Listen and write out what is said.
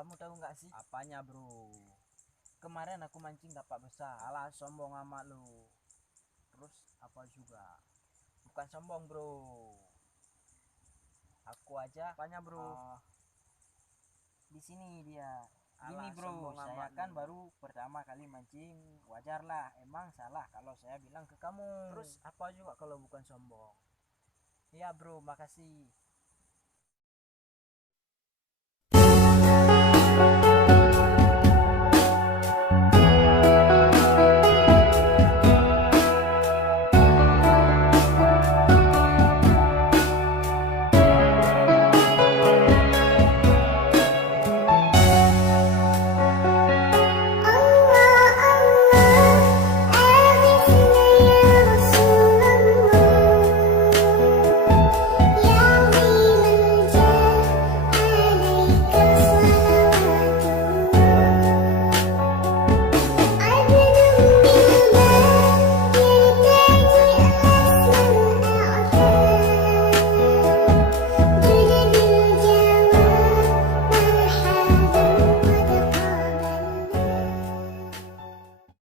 kamu tahu nggak sih? Apanya bro? Kemarin aku mancing dapat besar. Alah sombong amat lu. Terus Apa juga? bukan sombong bro. Aku aja Apanya bro? di sini dia. Gini Alah bro, sombong saya amat kan lu. baru pertama kali mancing, wajar lah. Emang salah kalau saya bilang ke kamu. Terus apa juga kalau bukan sombong? Ya bro, makasih.